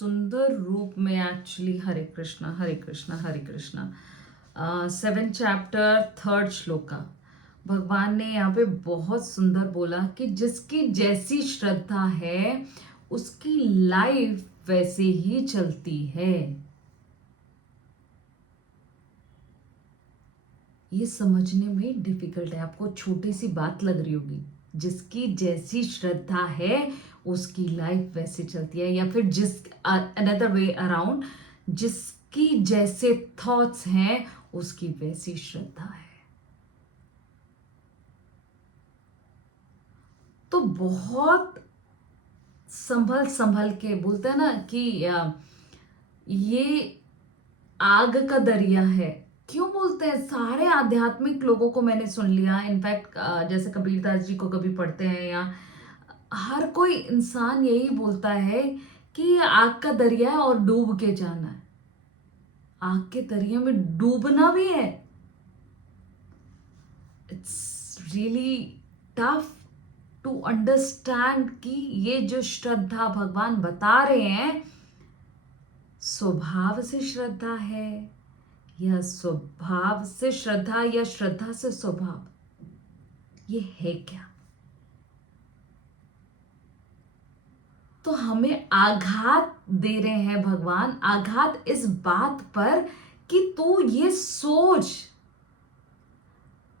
सुंदर रूप में एक्चुअली हरे कृष्णा हरे कृष्णा हरे कृष्णा 7 चैप्टर 3 श्लोका। भगवान ने यहाँ पे बहुत सुंदर बोला कि जिसकी जैसी श्रद्धा है उसकी लाइफ वैसे ही चलती है। ये समझने में डिफिकल्ट है, आपको छोटी सी बात लग रही होगी। जिसकी जैसी श्रद्धा है उसकी लाइफ वैसे चलती है, या फिर जिस अनदर वे अराउंड, जिसकी जैसे थॉट्स हैं उसकी वैसी श्रद्धा है। तो बहुत संभल संभल के बोलते हैं ना कि ये आग का दरिया है। क्यों बोलते हैं? सारे आध्यात्मिक लोगों को मैंने सुन लिया, इनफैक्ट जैसे कबीरदास जी को कभी पढ़ते हैं, या हर कोई इंसान यही बोलता है कि ये आग का दरिया है और डूब के जाना है। आग के दरिया में डूबना भी है। It's really tough to understand कि ये जो श्रद्धा भगवान बता रहे हैं स्वभाव से श्रद्धा है या स्वभाव से श्रद्धा या श्रद्धा से स्वभाव, ये है क्या? तो हमें आघात दे रहे हैं भगवान, आघात इस बात पर कि तू ये सोच,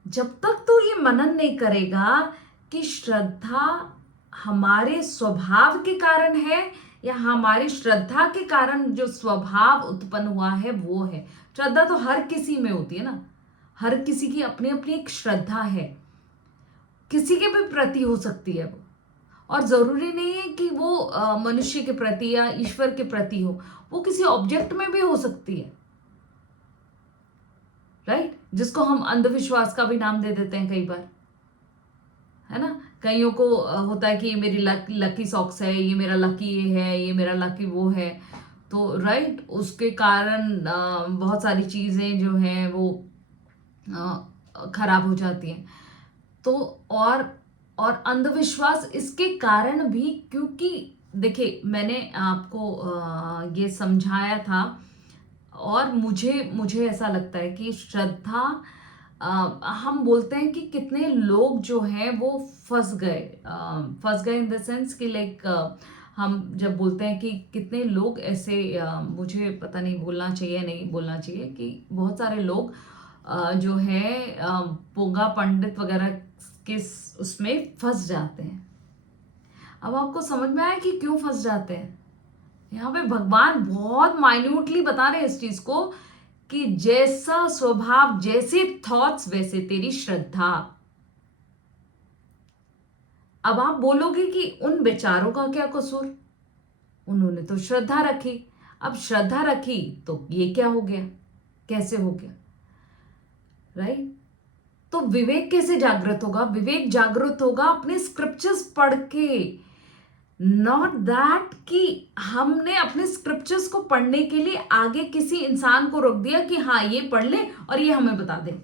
जब तक तू ये मनन नहीं करेगा कि श्रद्धा हमारे स्वभाव के कारण है या हमारी श्रद्धा के कारण जो स्वभाव उत्पन्न हुआ है वो है। श्रद्धा तो हर किसी में होती है ना, हर किसी की अपनी अपनी एक श्रद्धा है, किसी के भी प्रति हो सकती है वो, और जरूरी नहीं है कि वो मनुष्य के प्रति या ईश्वर के प्रति हो, वो किसी ऑब्जेक्ट में भी हो सकती है, राइट? जिसको हम अंधविश्वास का भी नाम दे देते हैं कई बार, है ना। कईयों को होता है कि ये मेरी लकी सॉक्स है, ये मेरा लकी ये है, ये मेरा लकी वो है, तो राइट उसके कारण बहुत सारी चीजें जो हैं वो खराब हो जाती हैं। तो और अंधविश्वास इसके कारण भी, क्योंकि देखिए मैंने आपको ये समझाया था, और मुझे मुझे ऐसा लगता है कि श्रद्धा, हम बोलते हैं कि कितने लोग जो हैं वो फंस गए इन द सेंस कि लाइक हम जब बोलते हैं कि कितने लोग ऐसे, मुझे पता नहीं बोलना चाहिए नहीं बोलना चाहिए, कि बहुत सारे लोग जो है पोंगा पंडित वगैरह के उसमें फंस जाते हैं। अब आपको समझ में आया कि क्यों फंस जाते हैं? यहाँ पे भगवान बहुत माइन्यूटली बता रहे हैं इस चीज को कि जैसा स्वभाव, जैसे थॉट्स वैसे तेरी श्रद्धा। अब आप बोलोगे कि उन बेचारों का क्या कसूर, उन्होंने तो श्रद्धा रखी। अब श्रद्धा रखी तो ये क्या हो गया, कैसे हो गया, राइट? तो विवेक कैसे जागृत होगा? विवेक जागृत होगा अपने स्क्रिप्चर्स पढ़ के। नॉट दैट कि हमने अपने स्क्रिप्चर्स को पढ़ने के लिए आगे किसी इंसान को रोक दिया कि हाँ ये पढ़ ले और ये हमें बता दे,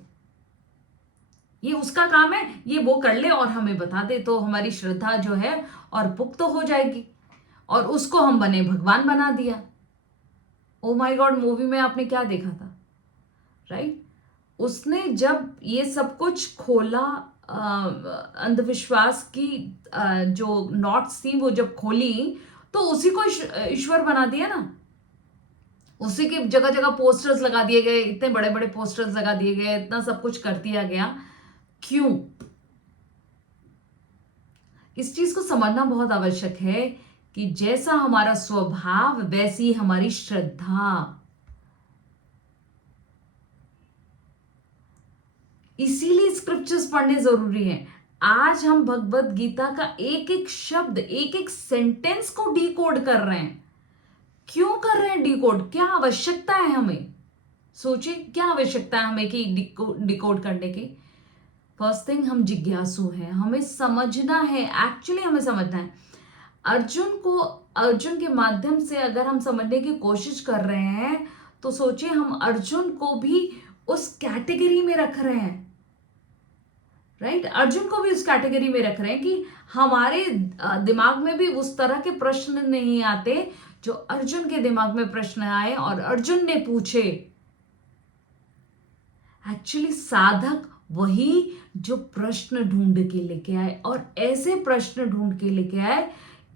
ये उसका काम है, ये वो कर ले और हमें बता दे, तो हमारी श्रद्धा जो है और पुख्त हो जाएगी, और उसको हम बने भगवान बना दिया। ओ माय गॉड मूवी में आपने क्या देखा था, राइट? उसने जब ये सब कुछ खोला, अंधविश्वास की जो नॉट्स थी वो जब खोली, तो उसी को ईश्वर बना दिया ना। उसी की जगह जगह पोस्टर्स लगा दिए गए, इतने बड़े बड़े पोस्टर्स लगा दिए गए, इतना सब कुछ कर दिया गया। क्यों? इस चीज को समझना बहुत आवश्यक है कि जैसा हमारा स्वभाव वैसी हमारी श्रद्धा। इसीलिए स्क्रिप्चर्स पढ़ने जरूरी हैं। आज हम भगवत गीता का एक एक शब्द, एक एक सेंटेंस को डिकोड कर रहे हैं। क्यों कर रहे हैं डिकोड? क्या आवश्यकता है हमें? सोचिए, क्या आवश्यकता है हमें कि डिकोड करने की? फर्स्ट थिंग, हम जिज्ञासु हैं, हमें समझना है, एक्चुअली हमें समझना है। अर्जुन के माध्यम से अगर हम समझने की कोशिश कर रहे हैं तो सोचिए हम अर्जुन को भी उस कैटेगरी में रख रहे हैं, राइट? अर्जुन को भी उस कैटेगरी में रख रहे हैं कि हमारे दिमाग में भी उस तरह के प्रश्न नहीं आते जो अर्जुन के दिमाग में प्रश्न आए और अर्जुन ने पूछे। एक्चुअली साधक वही जो प्रश्न ढूंढ के लेके आए, और ऐसे प्रश्न ढूंढ के लेके आए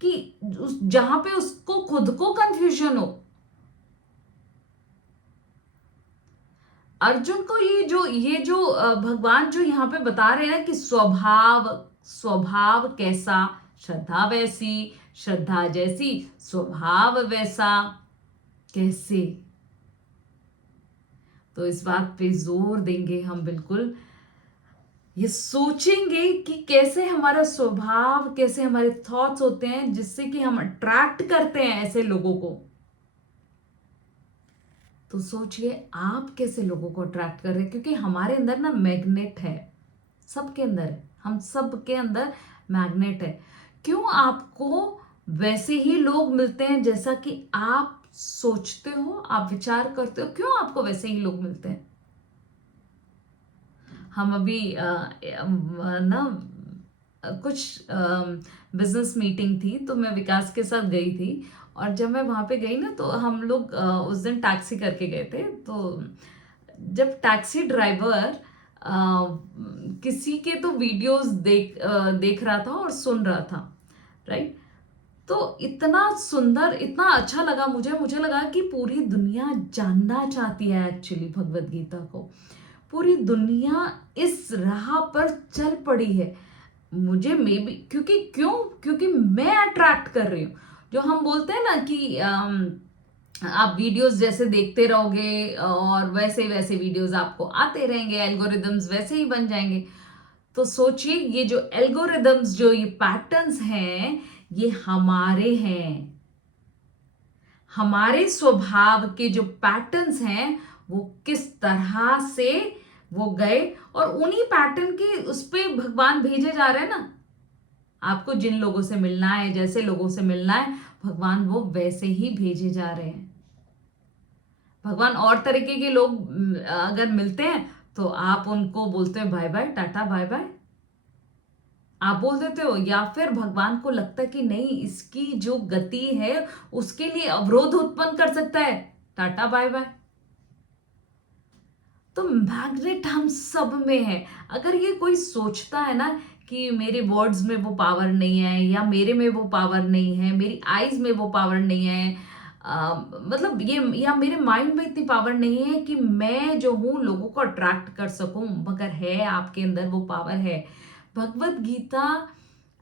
कि जहां पे उसको खुद को कंफ्यूजन हो। अर्जुन को ये जो भगवान जो यहाँ पे बता रहे हैं कि स्वभाव स्वभाव कैसा, श्रद्धा वैसी, श्रद्धा जैसी, स्वभाव वैसा, कैसे। तो इस बात पे जोर देंगे हम, बिल्कुल ये सोचेंगे कि कैसे हमारा स्वभाव, कैसे हमारे थॉट्स होते हैं जिससे कि हम अट्रैक्ट करते हैं ऐसे लोगों को। तो सोचिए आप कैसे लोगों को अट्रैक्ट कर रहे हैं, क्योंकि हमारे अंदर ना मैग्नेट है, सबके अंदर है, हम सबके अंदर मैग्नेट है। क्यों आपको वैसे ही लोग मिलते हैं जैसा कि आप सोचते हो, आप विचार करते हो, क्यों आपको वैसे ही लोग मिलते हैं। हम अभी ना कुछ बिजनेस मीटिंग थी, तो मैं विकास के साथ गई थी, और जब मैं वहां पे गई ना तो हम लोग उस दिन टैक्सी करके गए थे। तो जब टैक्सी ड्राइवर किसी के तो वीडियोस देख रहा था और सुन रहा था, राइट। तो इतना सुंदर, इतना अच्छा लगा मुझे लगा कि पूरी दुनिया जानना चाहती है एक्चुअली भगवत गीता को। पूरी दुनिया इस राह पर चल पड़ी है। मुझे मे बी क्योंकि मैं अट्रैक्ट कर रही हूँ। जो हम बोलते हैं ना कि आप वीडियोस जैसे देखते रहोगे और वैसे वैसे वीडियोस आपको आते रहेंगे, एल्गोरिदम्स वैसे ही बन जाएंगे। तो सोचिए ये जो एल्गोरिदम्स, जो ये पैटर्न्स हैं, ये हमारे हैं। हमारे स्वभाव के जो पैटर्न्स हैं वो किस तरह से वो गए, और उन्हीं पैटर्न के उस पे भगवान भेजे जा रहे हैं ना। आपको जिन लोगों से मिलना है, जैसे लोगों से मिलना है, भगवान वो वैसे ही भेजे जा रहे हैं। भगवान और तरीके के लोग अगर मिलते हैं तो आप उनको बोलते हो bye bye, tata bye bye, आप बोल देते हो, या फिर भगवान को लगता है कि नहीं, इसकी जो गति है उसके लिए अवरोध उत्पन्न कर सकता है, टाटा बाय बाय। तो मैग्नेट हम सब में है। अगर ये कोई सोचता है ना कि मेरे वर्ड्स में वो पावर नहीं है, या मेरे में वो पावर नहीं है, मेरी आईज में वो पावर नहीं है, मतलब ये, या मेरे माइंड में इतनी पावर नहीं है कि मैं जो हूं लोगों को अट्रैक्ट कर सकूं, मगर है आपके अंदर वो पावर है। भगवत गीता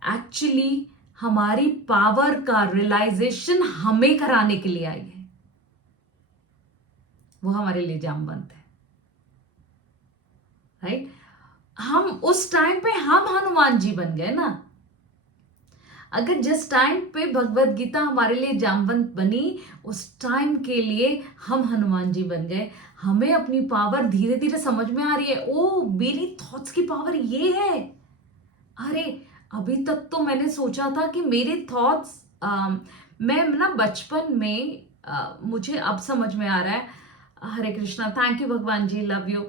एक्चुअली हमारी पावर का रियलाइजेशन हमें कराने के लिए आई है। वो हमारे लिए जामवंत है, राइट। हम उस टाइम पे हम हनुमान जी बन गए ना। अगर जिस टाइम पे भगवत गीता हमारे लिए जामवंत बनी, उस टाइम के लिए हम हनुमान जी बन गए। हमें अपनी पावर धीरे धीरे समझ में आ रही है। ओ, मेरी थॉट्स की पावर ये है। अरे, अभी तक तो मैंने सोचा था कि मेरे थॉट्स, मैं ना बचपन में, मुझे अब समझ में आ रहा है। हरे कृष्णा, थैंक यू भगवान जी, लव यू।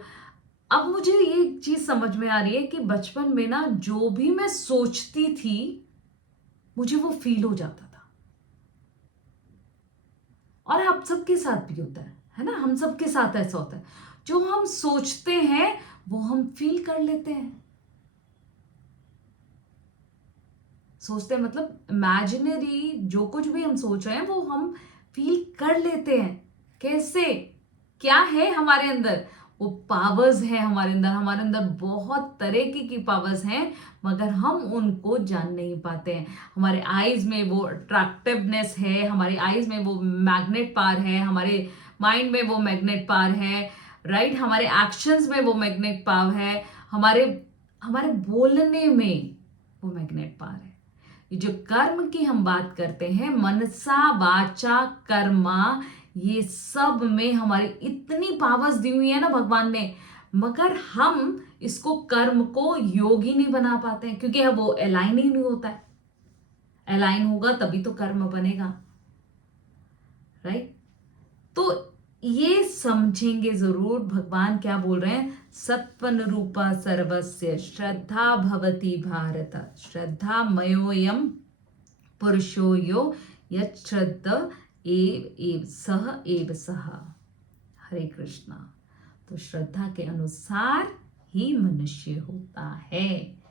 अब मुझे ये चीज समझ में आ रही है कि बचपन में ना जो भी मैं सोचती थी मुझे वो फील हो जाता था। और आप सबके साथ भी होता है ना, हम सबके साथ ऐसा होता है। जो हम सोचते हैं वो हम फील कर लेते हैं। सोचते हैं मतलब इमेजिनरी, जो कुछ भी हम सोच रहे हैं वो हम फील कर लेते हैं। कैसे, क्या है हमारे अंदर, वो पावर्स है हमारे अंदर बहुत तरह की पावर्स हैं, मगर हम उनको जान नहीं पाते हैं। हमारे आईज में वो अट्रैक्टिवनेस है, हमारे आईज में वो मैग्नेट पावर है, हमारे माइंड में वो मैग्नेट पावर है, राइट। हमारे एक्शंस में वो मैग्नेट पावर है, हमारे हमारे बोलने में वो मैग्नेट पावर है। ये जो कर्म की हम बात करते हैं, मनसा वाचा कर्मा, ये सब में हमारी इतनी पावर्स दी हुई है ना भगवान ने, मगर हम इसको, कर्म को योग ही नहीं बना पाते हैं, क्योंकि वो अलाइन ही नहीं होता है। अलाइन होगा तभी तो कर्म बनेगा, राइट। तो ये समझेंगे जरूर भगवान क्या बोल रहे हैं। सत्वन रूपा सर्वस्य श्रद्धा भवती भारत, श्रद्धा मयोयम पुरुषो यो यत् श्रद्धा एव सह। हरे कृष्णा। तो श्रद्धा के अनुसार ही मनुष्य होता है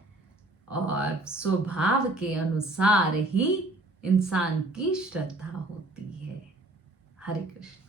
और स्वभाव के अनुसार ही इंसान की श्रद्धा होती है। हरे कृष्ण।